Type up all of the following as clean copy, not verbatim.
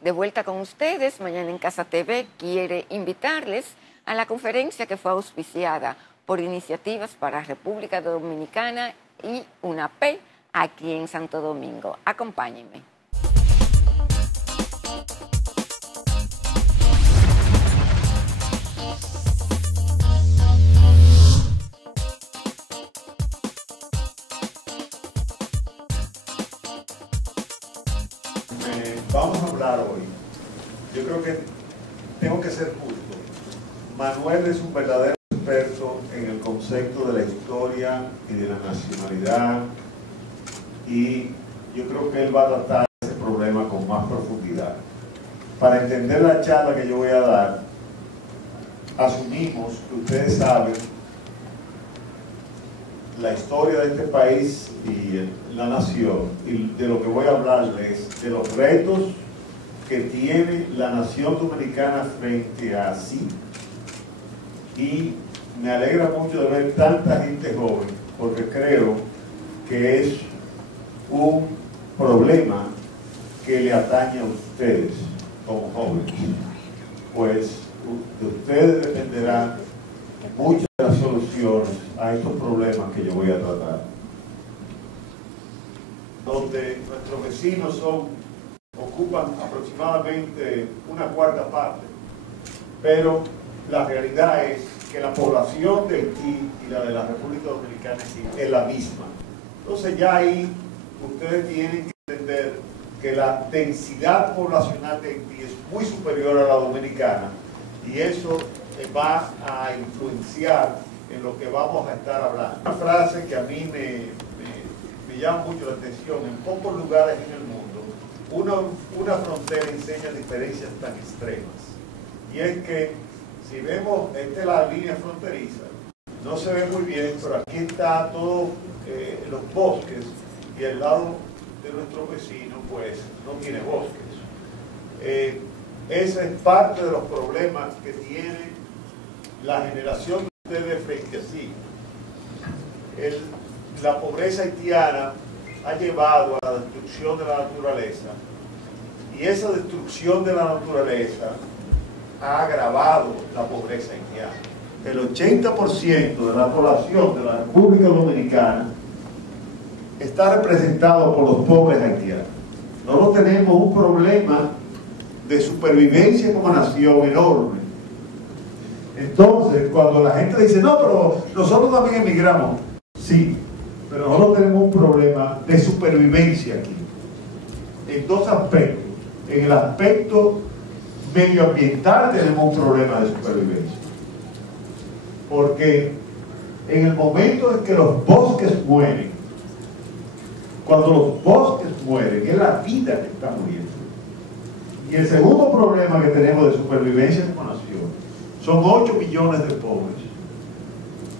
De vuelta con ustedes, Mañana en Casa TV quiere invitarles a la conferencia que fue auspiciada por Iniciativas para República Dominicana y UNAPE aquí en Santo Domingo. Acompáñenme. Vamos a hablar hoy. Yo creo que tengo que ser justo. Manuel es un verdadero experto en el concepto de la historia y de la nacionalidad, y yo creo que él va a tratar ese problema con más profundidad. Para entender la charla que yo voy a dar, asumimos que ustedes saben la historia de este país y la nación, y de lo que voy a hablarles, de los retos que tiene la nación dominicana frente a sí. Y me alegra mucho de ver tanta gente joven, porque creo que es un problema que le atañe a ustedes como jóvenes, pues de ustedes dependerá muchas de las soluciones a estos problemas que yo voy a tratar. Donde nuestros vecinos ocupan aproximadamente una cuarta parte, pero la realidad es que la población de Haití y la de la República Dominicana es la misma. Entonces ya ahí ustedes tienen que entender que la densidad poblacional de Haití es muy superior a la dominicana, y eso va a influenciar en lo que vamos a estar hablando. Una frase que a mí me llama mucho la atención: en pocos lugares en el mundo una frontera enseña diferencias tan extremas. Y es que si vemos, esta es la línea fronteriza, no se ve muy bien, pero aquí está todo los bosques, y el lado de nuestro vecino pues no tiene bosques. Ese es parte de los problemas que tiene la generación de ustedes frente a sí. La pobreza haitiana ha llevado a la destrucción de la naturaleza, y esa destrucción de la naturaleza ha agravado la pobreza haitiana. El 80% de la población de la República Dominicana está representado por los pobres haitianos. Nosotros tenemos un problema de supervivencia como nación enorme. Entonces, cuando la gente dice, no, pero nosotros también emigramos, sí, pero nosotros tenemos un problema de supervivencia aquí, en dos aspectos. En el aspecto medioambiental tenemos un problema de supervivencia, porque en el momento en que los bosques mueren, cuando los bosques mueren, es la vida que está muriendo. Y el segundo problema que tenemos de supervivencia como nación son 8 millones de pobres,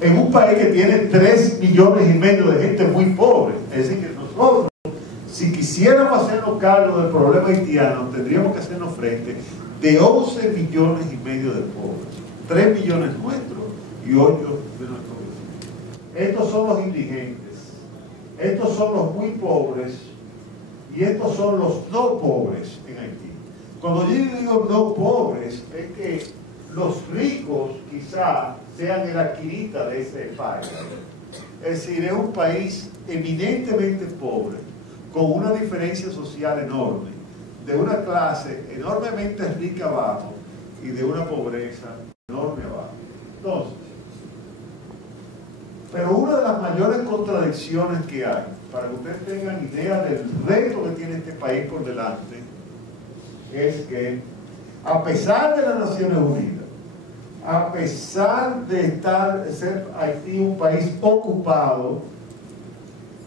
en un país que tiene 3,5 millones de gente muy pobre. Es decir, que nosotros, si quisiéramos hacernos cargo del problema haitiano, tendríamos que hacernos frente de 11,5 millones de pobres, 3 millones nuestros y 8 de nuestros vecinos. Estos son los indigentes, estos son los muy pobres, y estos son los no pobres en Haití. Cuando yo digo no pobres, es que los ricos quizá sean el Aquirita de ese país. Es decir, es un país eminentemente pobre, con una diferencia social enorme, de una clase enormemente rica abajo y de una pobreza enorme abajo. Entonces, pero una de las mayores contradicciones que hay, para que ustedes tengan idea del reto que tiene este país por delante, es que a pesar de las Naciones Unidas, a pesar de ser Haití un país ocupado,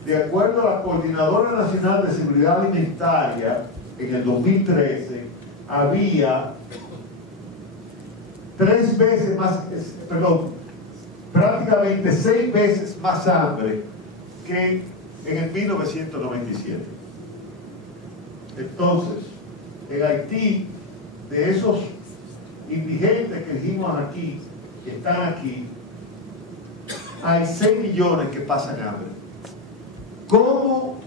de acuerdo a la Coordinadora Nacional de Seguridad Alimentaria, en el 2013 había 3 veces más, prácticamente 6 veces más hambre que en el 1997. Entonces, en Haití, de esos indigentes que dijimos aquí, que están aquí, hay 6 millones que pasan hambre. ¿Cómo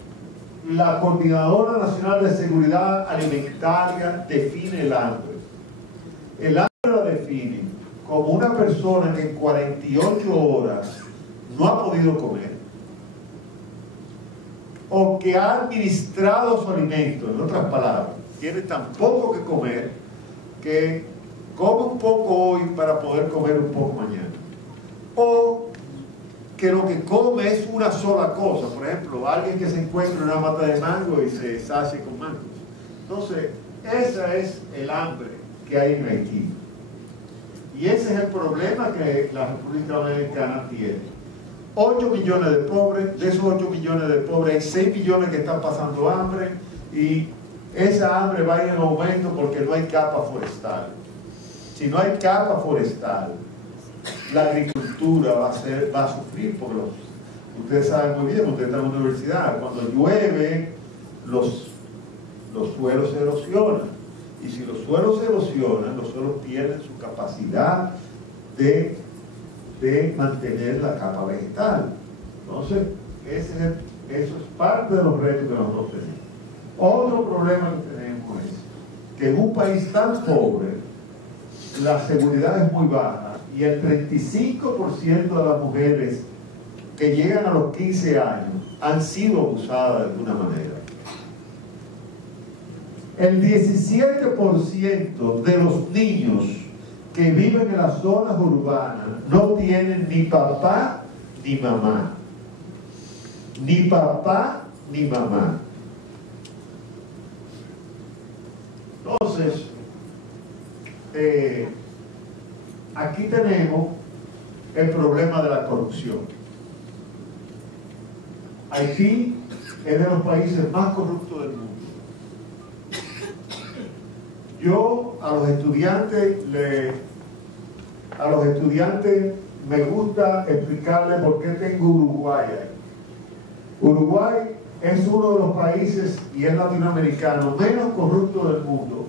la Coordinadora Nacional de Seguridad Alimentaria define el hambre. El hambre la define como una persona que en 48 horas no ha podido comer, o que ha administrado su alimento, en otras palabras, tiene tan poco que comer que come un poco hoy para poder comer un poco mañana, o que lo que come es una sola cosa. Por ejemplo, alguien que se encuentra en una mata de mango y se sacia con mangos. Entonces, ese es el hambre que hay en Haití, y ese es el problema que la República Dominicana tiene. 8 millones de pobres, de esos 8 millones de pobres hay 6 millones que están pasando hambre, y esa hambre va a ir en aumento porque no hay capa forestal. Si no hay capa forestal, la agricultura va a sufrir, porque ustedes saben muy bien, ustedes están en la universidad, cuando llueve los suelos se erosionan, y si los suelos se erosionan, los suelos pierden su capacidad de mantener la capa vegetal. Entonces, eso es parte de los retos que nosotros tenemos. Otro problema que tenemos es que en un país tan pobre la seguridad es muy baja, y el 35% de las mujeres que llegan a los 15 años han sido abusadas de alguna manera. El 17% de los niños que viven en las zonas urbanas no tienen ni papá ni mamá. Ni papá ni mamá. Entonces, aquí tenemos el problema de la corrupción. Haití es de los países más corruptos del mundo. Yo a los estudiantes me gusta explicarles por qué tengo Uruguay ahí. Uruguay es uno de los países, y es latinoamericano, menos corrupto del mundo,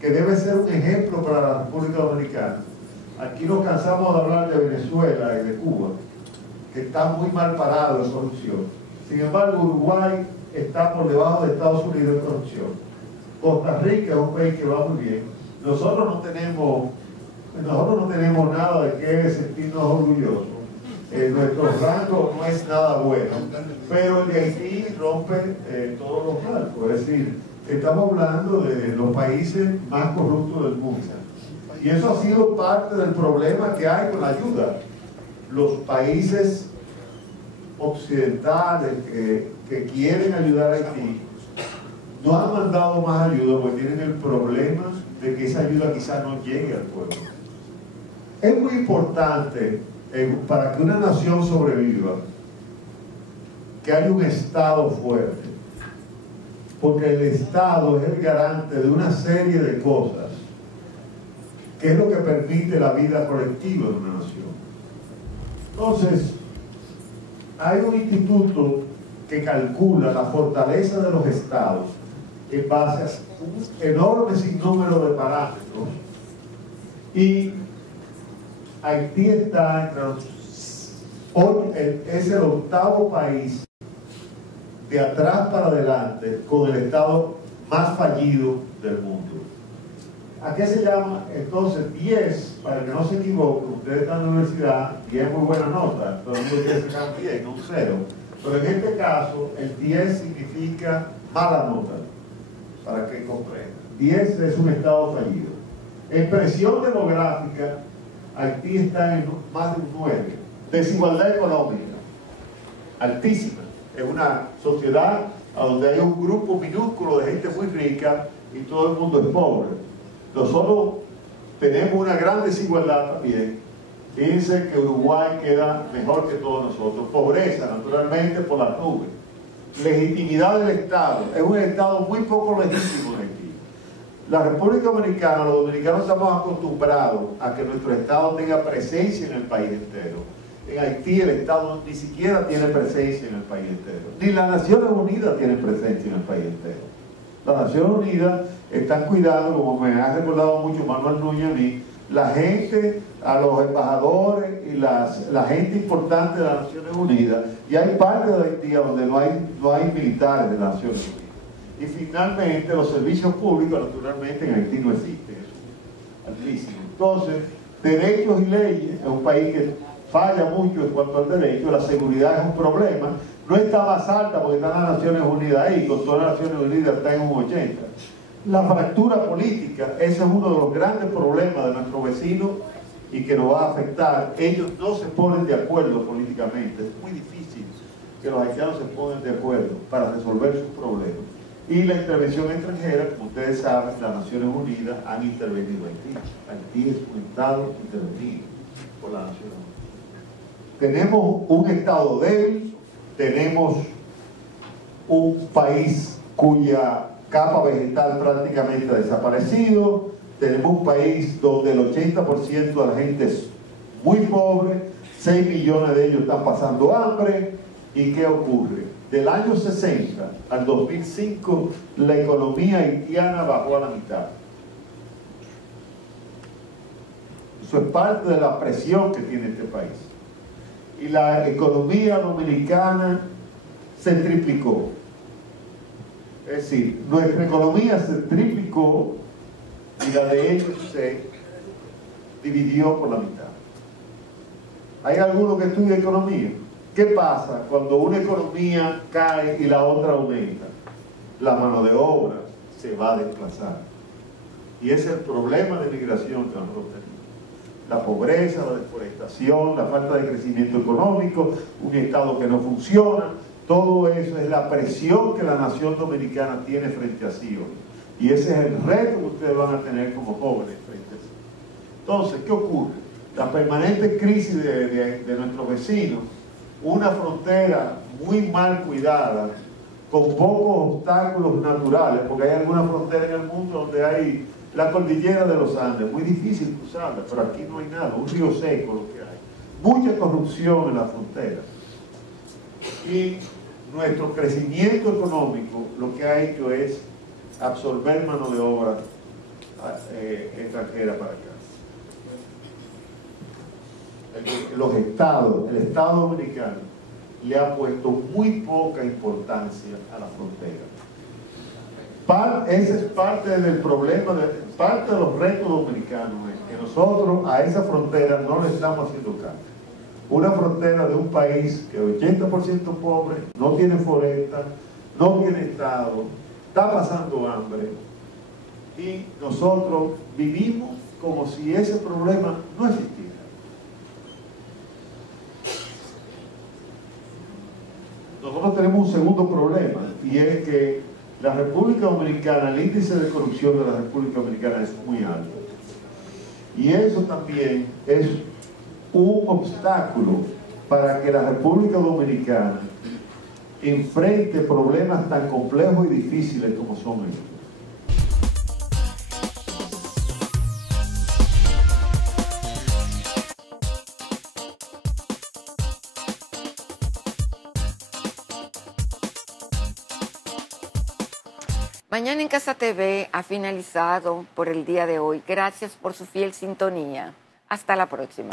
que debe ser un ejemplo para la República Dominicana. Aquí nos cansamos de hablar de Venezuela y de Cuba, que están muy mal parados en corrupción. Sin embargo, Uruguay está por debajo de Estados Unidos en corrupción. Costa Rica es un país que va muy bien. Nosotros no tenemos nada de qué sentirnos orgullosos. Nuestro rango no es nada bueno, pero el de Haití rompe todos los marcos. Es decir, estamos hablando de los países más corruptos del mundo, y eso ha sido parte del problema que hay con la ayuda. Los países occidentales que quieren ayudar a Haití no han mandado más ayuda porque tienen el problema de que esa ayuda quizás no llegue al pueblo. Es muy importante para que una nación sobreviva que haya un Estado fuerte, porque el Estado es el garante de una serie de cosas, que es lo que permite la vida colectiva de una nación. Entonces, hay un instituto que calcula la fortaleza de los estados en base a un enorme sinnúmero de parámetros, y Haití está entre es el octavo país de atrás para adelante con el estado más fallido del mundo. ¿A qué se llama? Entonces, 10, para que no se equivoque, ustedes están en la universidad, 10 es muy buena nota, todo el mundo quiere sacar 10, no un 0. Pero en este caso, el 10 significa mala nota, para que comprendan. 10 es un estado fallido. En presión demográfica, Haití está en más de un 9. Desigualdad económica, altísima. Es una sociedad donde hay un grupo minúsculo de gente muy rica y todo el mundo es pobre. Nosotros tenemos una gran desigualdad también. Fíjense que Uruguay queda mejor que todos nosotros. Pobreza, naturalmente, por las nubes. Legitimidad del Estado. Es un Estado muy poco legítimo en Haití. La República Dominicana, los dominicanos estamos acostumbrados a que nuestro Estado tenga presencia en el país entero. En Haití el Estado ni siquiera tiene presencia en el país entero. Ni las Naciones Unidas tienen presencia en el país entero. Las Naciones Unidas están cuidando, como me ha recordado mucho Manuel Núñez a mí, la gente a los embajadores y la gente importante de las Naciones Unidas, y hay partes de Haití donde no hay militares de las Naciones Unidas. Y finalmente los servicios públicos, naturalmente en Haití no existen, es altísimo. Entonces, derechos y leyes, es un país que falla mucho en cuanto al derecho, la seguridad es un problema, no está más alta porque están las Naciones Unidas ahí, con todas las Naciones Unidas está en un 80. La fractura política, ese es uno de los grandes problemas de nuestros vecinos y que nos va a afectar. Ellos no se ponen de acuerdo políticamente, es muy difícil que los haitianos se pongan de acuerdo para resolver sus problemas. Y la intervención extranjera, como ustedes saben, las Naciones Unidas han intervenido en Haití. Haití es un Estado intervenido por las Naciones Unidas. Tenemos un Estado débil, tenemos un país cuya capa vegetal prácticamente ha desaparecido, tenemos un país donde el 80% de la gente es muy pobre, 6 millones de ellos están pasando hambre. ¿Y qué ocurre? Del año 60 al 2005 la economía haitiana bajó a la mitad. Eso es parte de la presión que tiene este país. Y la economía dominicana se triplicó. Es decir, nuestra economía se triplicó y la de ellos se dividió por la mitad. ¿Hay alguno que estudia economía? ¿Qué pasa cuando una economía cae y la otra aumenta? La mano de obra se va a desplazar. Y ese es el problema de migración que nosotros tenemos. La pobreza, la deforestación, la falta de crecimiento económico, un Estado que no funciona. Todo eso es la presión que la nación dominicana tiene frente a sí hoy. Y ese es el reto que ustedes van a tener como jóvenes frente a sí. Entonces, ¿qué ocurre? La permanente crisis de nuestros vecinos, una frontera muy mal cuidada, con pocos obstáculos naturales, porque hay algunas fronteras en el mundo donde hay la cordillera de los Andes, muy difícil cruzarla, pero aquí no hay nada, un río seco lo que hay. Mucha corrupción en la frontera. Y nuestro crecimiento económico lo que ha hecho es absorber mano de obra extranjera para acá. El Estado dominicano le ha puesto muy poca importancia a la frontera. Ese es parte del problema, parte de los retos dominicanos, es que nosotros a esa frontera no le estamos haciendo caso. Una frontera de un país que es 80% pobre, no tiene foresta, no tiene Estado, está pasando hambre, y nosotros vivimos como si ese problema no existiera. Nosotros tenemos un segundo problema, y es que la República Dominicana, el índice de corrupción de la República Dominicana es muy alto. Y eso también es un obstáculo para que la República Dominicana enfrente problemas tan complejos y difíciles como son estos. Mañana en Casa TV ha finalizado por el día de hoy. Gracias por su fiel sintonía. Hasta la próxima.